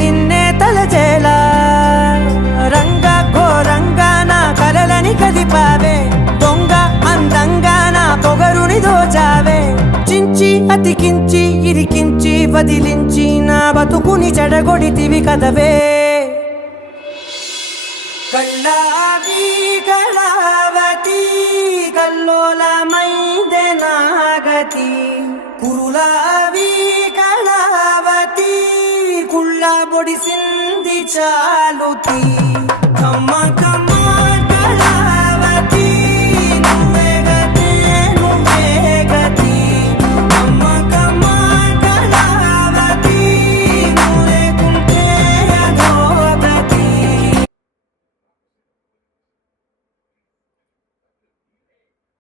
నిన్నే తలచేలా రంగ ఘోరంగా నా కలలని కదిపావే దొంగ అందంగా నా పొగరుని దోచావే చించి అతికించి ఇరికించి వదిలించి నా బతుకుని చెడగొడితివి కదవే కళ్ళావి కళావతి కల్లోలమైందే నాగతి కురులావి కళావతి కుళ్ళ బొడిసింది చాలుతి